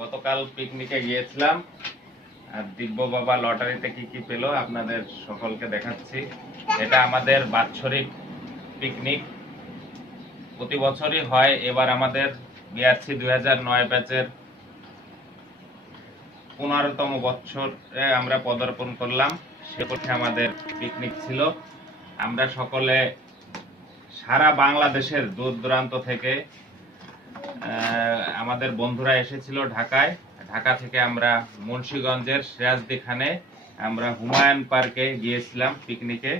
গতকাল পিকনিকে গিয়েছিলাম। আর দিব্য বাবা লটারিতে কি কি পেল আপনাদের সকলকে দেখাচ্ছি। এটা আমাদের বাৎসরিক পিকনিক প্রতি বছরই হয়। এবার আমাদের বিআরসি দুই হাজার নয় ব্যাচের পনেরোতম বছরে আমরা পদার্পণ করলাম। সে পক্ষে আমাদের পিকনিক ছিল। আমরা সকলে সারা বাংলাদেশের দূর দূরান্ত থেকে আমাদের বন্ধুরা এসেছিল ঢাকায়। ঢাকা থেকে আমরা মুন্সিগঞ্জের সিরাজদি খানে আমরা হুমায়ুন পার্কে গিয়েছিলাম পিকনিকে।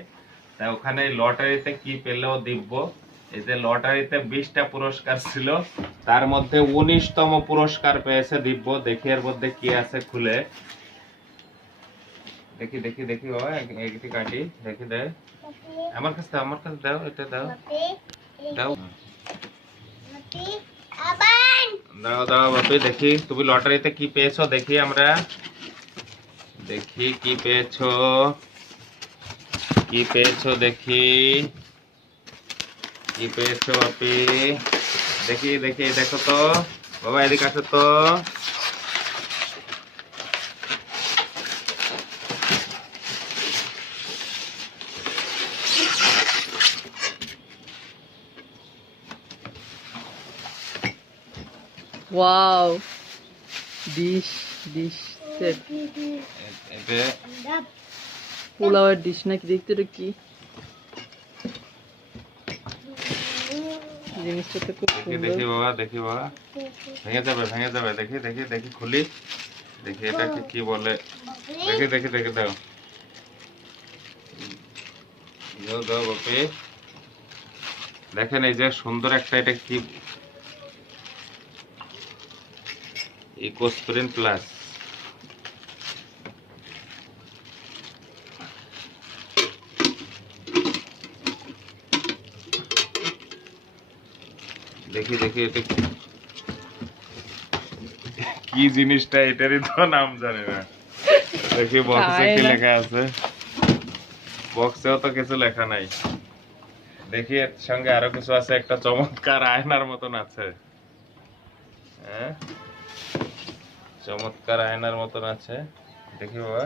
তা ওখানে লটারিতে কি পেলেও দিব্য। এই যে লটারিতে বিশটা পুরস্কার ছিল তার মধ্যে উনিশতম পুরস্কার পেয়েছে দিব্য। দেখি এর মধ্যে কি আছে খুলে। দেখি দেখি দেখি একটি কাটি দেখি দে। আমার কাছে দাও আমার কাছে দাও এটা দাও। দাও। দাও দাও বাপি, দেখি। তুমি লটারিতে কি পেয়েছ? দেখি আমরা। দেখি কি পেয়েছ। কি পেয়েছ, দেখি। কি পেয়েছ, বাপি? দেখি দেখি, দেখো তো। বাবা, এদিকে আসো তো। ওয়াও ডিশ ডিশ সেট এ- এটা পোলাওয়ের ডিশ নাকি দেখতে এটা কি? জিনিসটা তো খুব দেখি সুন্দর। দেখি বাবা দেখি বাবা। ভেঙে যাবে ভেঙে যাবে। দেখি দেখি দেখি খুলি। দেখি এটাকে কি বলে? দেখি দেখি দেখি দাও। দাও দাও বাপি। দেখেন এই যে সুন্দর একটা এটা কি ইকোস্প্রিন প্লাস দেখি দেখি এটা কি- জিনিসটা এটারই তো নাম জানি না। দেখি বক্সে কি লেখা আছে। বক্সেও তো কিছু লেখা নাই। দেখি এর সঙ্গে আরও কিছু আছে একটা চমৎকার আয়নার মতন আছে। হ্যাঁ? চমৎকার আয়নার মতন আছে। দেখি বাবা।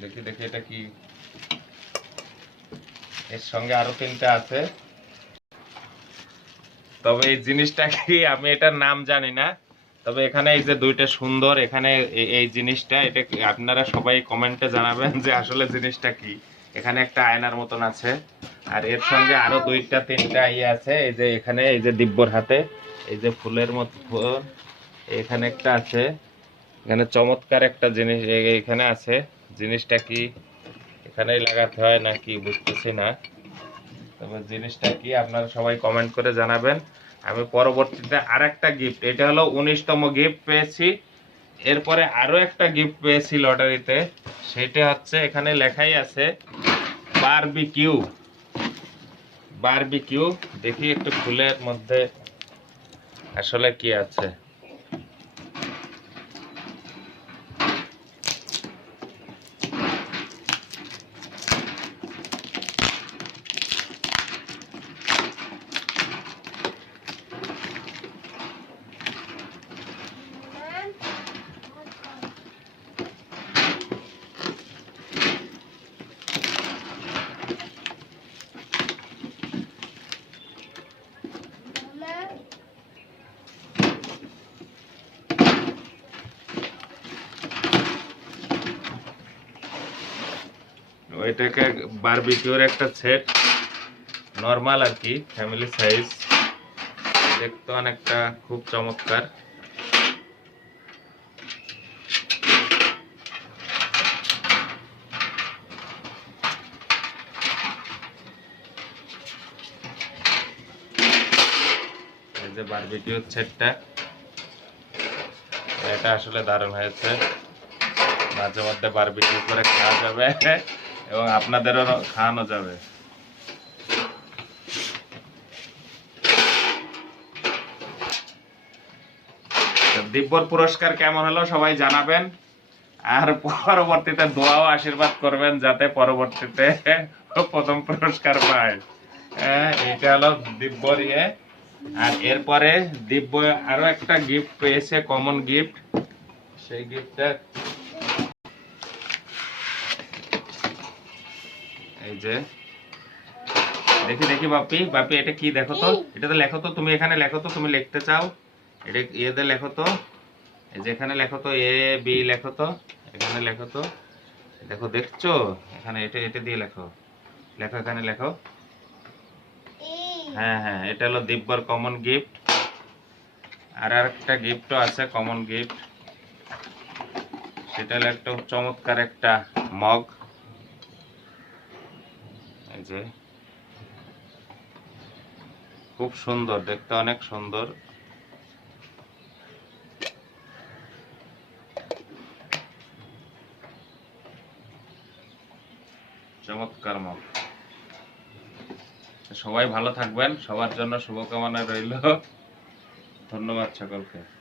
দেখি দেখি এটা কি? এর সঙ্গে আরও তিনটা আছে। তবে এই জিনিসটা কি আমি এটার নাম জানি না। তবে এখানে এই যে দুইটা সুন্দর, এখানে এই জিনিসটা, এটা আপনারা সবাই কমেন্টে জানাবেন যে আসলে জিনিসটা কি। এখানে একটা আয়নার মতন আছে, আর এর সঙ্গে আরও দুইটা, তিনটা ইয়ে আছে, এই যে এখানে, এই যে দিব্যর হাতে, এই যে ফুলের মতো এখানে একটা আছে। এখানে চমৎকার একটা জিনিস এখানে আছে, জিনিসটা কি এখানেই লাগাতে হয় নাকি বুঝতেছি না। তবে জিনিসটা কি আপনারা সবাই কমেন্ট করে জানাবেন। আমি পরবর্তীতে আর একটা গিফট এটা হলো উনিশতম গিফট পেয়েছি। এরপরে আরও একটা গিফট পেয়েছি লটারিতে, সেটা হচ্ছে এখানে লেখাই আছে বারবি কিউ বারবি কিউ দেখি একটু ফুলের মধ্যে আসলে কি আছে। ওইটাকে বারবিকিউর একটা সেট নর্মাল আর কি ফ্যামিলি সাইজ দেখতে অনেকটা খুব চমৎকার। এই যে বারবিকিউর সেটটা এটা আসলে দারুণ হয়েছে। মাঝে মধ্যে বারবিকিউ করে খাওয়া যাবে। এবং আপনাদেরও খাওয়ানো যাবে। দিব্যর পুরস্কার কেমন হলো সবাই জানাবেন। আর পরবর্তীতে দোয়াও আশীর্বাদ করবেন যাতে পরবর্তীতে প্রথম পুরস্কার পায়। হ্যাঁ, এটা হলো দিব্যর ইয়ে। আর এরপরে দিব্য আরও একটা গিফট পেয়েছে কমন গিফট সেই গিফটটা এই যে। দেখি দেখি বাপি। বাপি এটা কি দেখো তো? এটা তো লেখো তো তুমি এখানে লেখো তো তুমি লিখতে চাও। এটা ইয়েতে লেখো তো। এই যে এখানে লেখো তো এ বি লেখো তো। এখানে লেখো তো। দেখো দেখছ? এখানে এটা এটা দিয়ে লেখো। লেখো এখানে লেখো। হ্যাঁ হ্যাঁ এটা হলো দিব্যর কমন গিফট আর একটা গিফটও আছে কমন গিফট সেটা হলো একটা চমৎকার একটা মগ যে, খুব সুন্দর, দেখতে অনেক সুন্দর। চমৎকার মগ সবাই ভালো থাকবেন, সবার জন্য শুভকামনা রইল। ধন্যবাদ সকলকে।